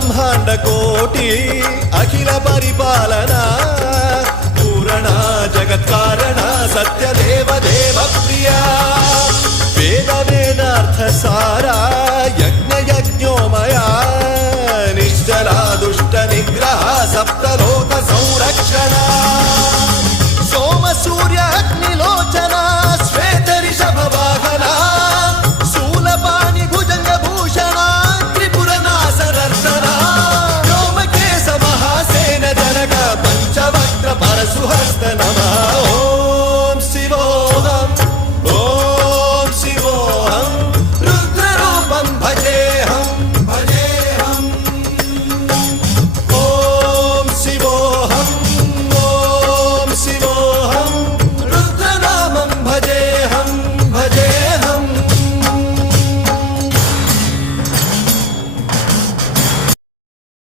బ్రహ్మాండ కోటి అఖిల పరిపాలన పూరణ జగత్కారణ సత్యదేవ దేవ ప్రియ వేద వేదార్థ సారా యజ్ఞ యజ్ఞోమయా నిశ్చలా దుష్ట నిగ్రహ సప్తలోక సంరక్షణ